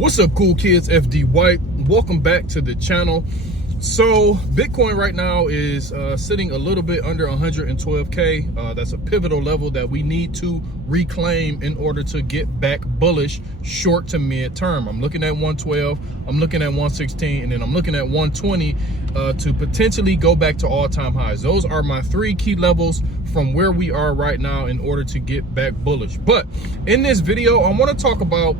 What's up, cool kids? FD White. Welcome back to the channel. So Bitcoin right now is sitting a little bit under 112K. That's a pivotal level that we need to reclaim in order to get back bullish short to mid term. I'm looking at 112, I'm looking at 116, and then I'm looking at 120 to potentially go back to all-time highs. Those are my three key levels from where we are right now in order to get back bullish. But in this video, I want to talk about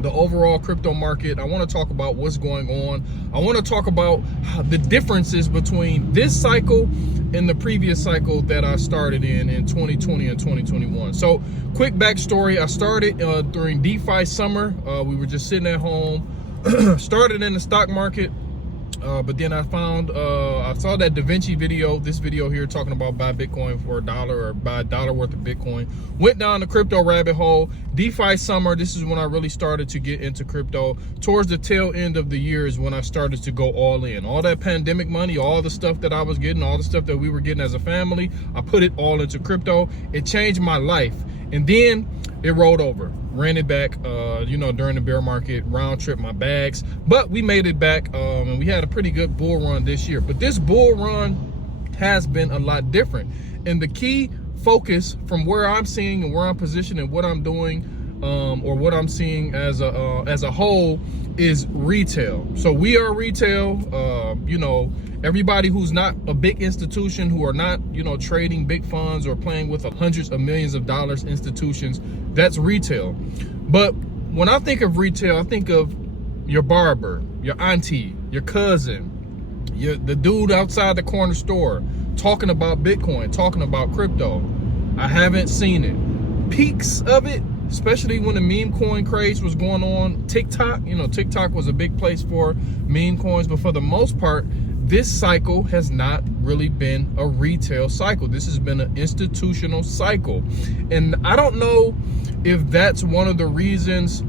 the overall crypto market. I want to talk about what's going on. I want to talk about the differences between this cycle and the previous cycle that I started in 2020 and 2021. So quick backstory, I started during DeFi summer. We were just sitting at home, started in the stock market, but then I found, I saw that Da Vinci video, this video here talking about buy Bitcoin for $1 or buy $1 worth of Bitcoin. Went down the crypto rabbit hole. DeFi summer, this is when I really started to get into crypto. Towards the tail end of the year is when I started to go all in. All that pandemic money, all the stuff that I was getting, all the stuff that we were getting as a family, I put it all into crypto. It changed my life. And then it rolled over, ran it back, during the bear market, round trip my bags, but we made it back, and we had a pretty good bull run this year. But this bull run has been a lot different, and the key focus from where I'm seeing and where I'm positioned and what I'm doing, or what I'm seeing as a whole, is retail. So we are retail. Everybody who's not a big institution, who are not, trading big funds or playing with hundreds of millions of dollars institutions, that's retail. But when I think of retail, I think of your barber, your auntie, your cousin, the dude outside the corner store talking about Bitcoin, talking about crypto. I haven't seen it. Peaks of it, especially when the meme coin craze was going on. TikTok, TikTok was a big place for meme coins, but for the most part, this cycle has not really been a retail cycle. This has been an institutional cycle. And I don't know if that's one of the reasons.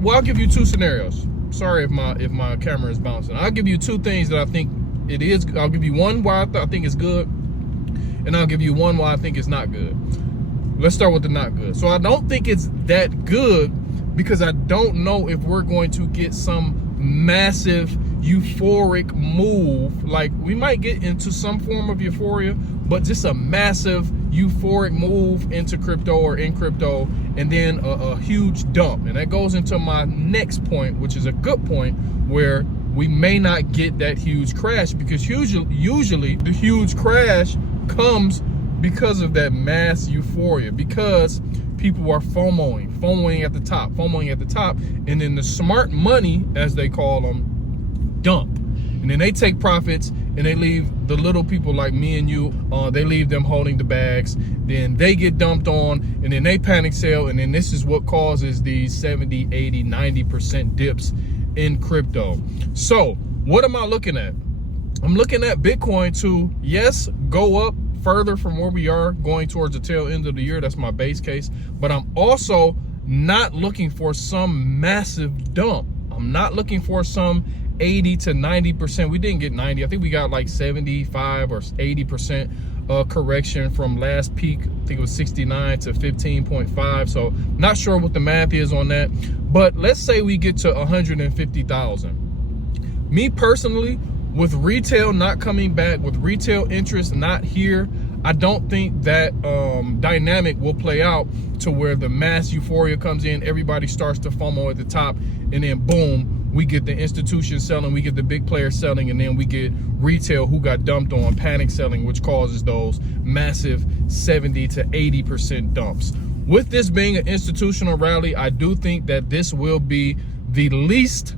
Well, I'll give you two scenarios. Sorry if my camera is bouncing. I'll give you two things that I think it is. I'll give you one why I think it's good, and I'll give you one why I think it's not good. Let's start with the not good. So I don't think it's that good because I don't know if we're going to get some massive euphoric move. Like, we might get into some form of euphoria, but just a massive euphoric move into crypto or in crypto, and then a huge dump. And that goes into my next point, which is a good point, where we may not get that huge crash, because usually the huge crash comes because of that mass euphoria, because people are FOMOing at the top, and then the smart money, as they call them, dump. And then they take profits and they leave the little people like me and you, they leave them holding the bags. Then they get dumped on, and then they panic sell, and then this is what causes these 70, 80, 90% dips in crypto. So what am I looking at? I'm looking at Bitcoin to, yes, go up further from where we are, going towards the tail end of the year. That's my base case. But I'm also not looking for some massive dump. I'm not looking for some 80 to 90%. We didn't get 90. I think we got like 75 or 80% correction from last peak. I think it was 69 to 15.5. So not sure what the math is on that. But let's say we get to 150,000. Me personally, with retail not coming back, with retail interest not here, I don't think that dynamic will play out to where the mass euphoria comes in, everybody starts to FOMO at the top, and then boom, we get the institution selling, we get the big players selling, and then we get retail who got dumped on, panic selling, which causes those massive 70 to 80% dumps. With this being an institutional rally, I do think that this will be the least,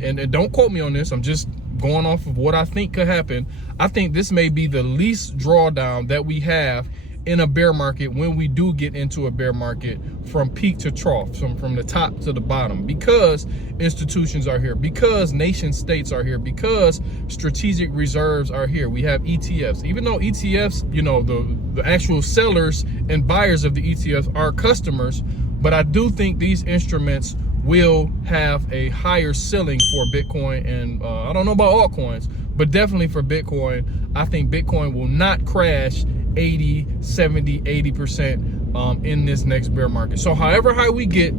and don't quote me on this, I'm just going off of what I think could happen. I think this may be the least drawdown that we have in a bear market, when we do get into a bear market, from peak to trough, from the top to the bottom, because institutions are here, because nation states are here, because strategic reserves are here. We have ETFs, even though ETFs, the actual sellers and buyers of the ETFs are customers, but I do think these instruments will have a higher ceiling for Bitcoin, and I don't know about altcoins, but definitely for Bitcoin. I think Bitcoin will not crash 80, 70, 80% in this next bear market. So however high we get,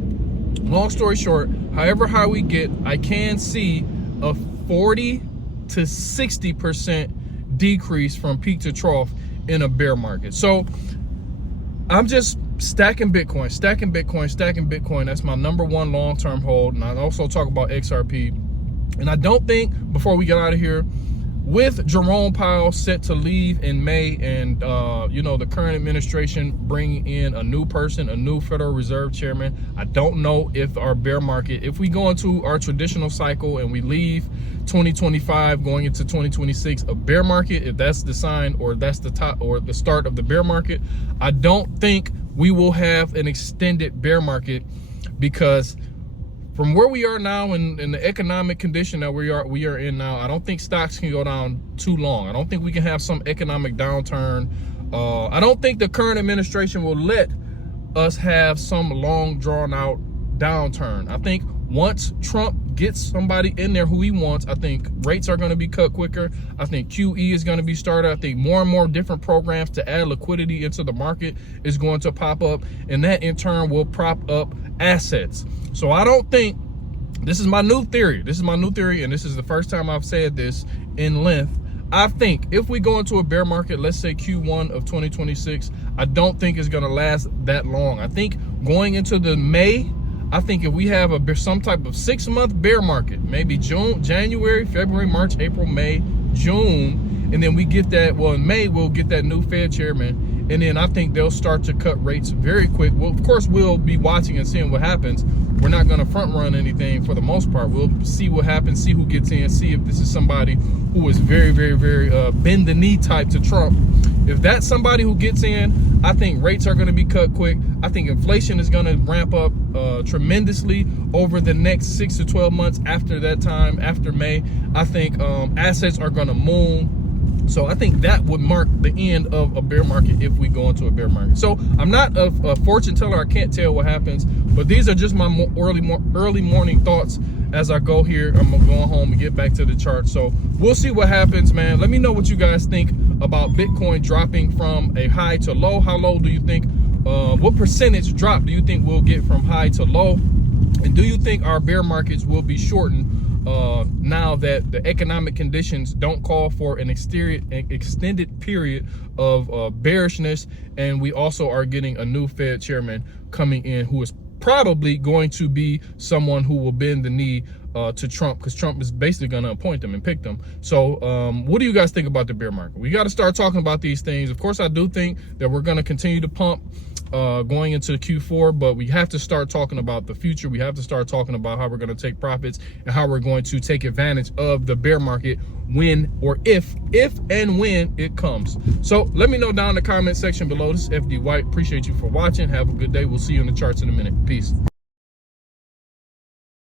long story short, however high we get, I can see a 40 to 60% decrease from peak to trough in a bear market. So I'm just stacking Bitcoin, stacking Bitcoin, stacking Bitcoin. That's my #1 long-term hold. And I also talk about XRP. And I don't think, before we get out of here, with Jerome Powell set to leave in May, and you know, the current administration bringing in a new person, a new Federal Reserve chairman, I don't know if our bear market, if we go into our traditional cycle and we leave 2025 going into 2026 a bear market, if that's the sign or that's the top or the start of the bear market, I don't think we will have an extended bear market, because from where we are now in the economic condition that we are in now, I don't think stocks can go down too long. I don't think we can have some economic downturn. I don't think the current administration will let us have some long drawn out downturn. I think once Trump gets somebody in there who he wants, I think rates are going to be cut quicker. I think QE is going to be started. I think more and more different programs to add liquidity into the market is going to pop up, and that in turn will prop up assets. So I don't think, this is my new theory. This is my new theory, and this is the first time I've said this in length. I think if we go into a bear market, let's say Q1 of 2026, I don't think it's going to last that long. I think going into the May, I think if we have some type of 6-month bear market, maybe June, January, February, March, April, May, June, and then we get that, well, in May, we'll get that new Fed chairman, and then I think they'll start to cut rates very quick. Well, of course, we'll be watching and seeing what happens. We're not going to front run anything for the most part. We'll see what happens, see who gets in, see if this is somebody who is very, very, very bend the knee type to Trump. If that's somebody who gets in, I think rates are going to be cut quick. I think inflation is going to ramp up tremendously over the next 6 to 12 months after that time, after May. I think assets are going to moon. So I think that would mark the end of a bear market if we go into a bear market. So I'm not a fortune teller. I can't tell what happens, but these are just my early morning thoughts as I go here. I'm going home and get back to the chart. So we'll see what happens, man. Let me know what you guys think about Bitcoin dropping from a high to low. How low do you think, what percentage drop do you think we'll get from high to low? And do you think our bear markets will be shortened now that the economic conditions don't call for an extended period of bearishness, and we also are getting a new Fed chairman coming in who is probably going to be someone who will bend the knee to Trump, because Trump is basically going to appoint them and pick them. So what do you guys think about the bear market? We got to start talking about these things. Of course, I do think that we're going to continue to pump going into Q4, but we have to start talking about the future. We have to start talking about how we're going to take profits and how we're going to take advantage of the bear market when, or if and when it comes. So let me know down in the comment section below. This is FD White. Appreciate you for watching. Have a good day. We'll see you in the charts in a minute. Peace.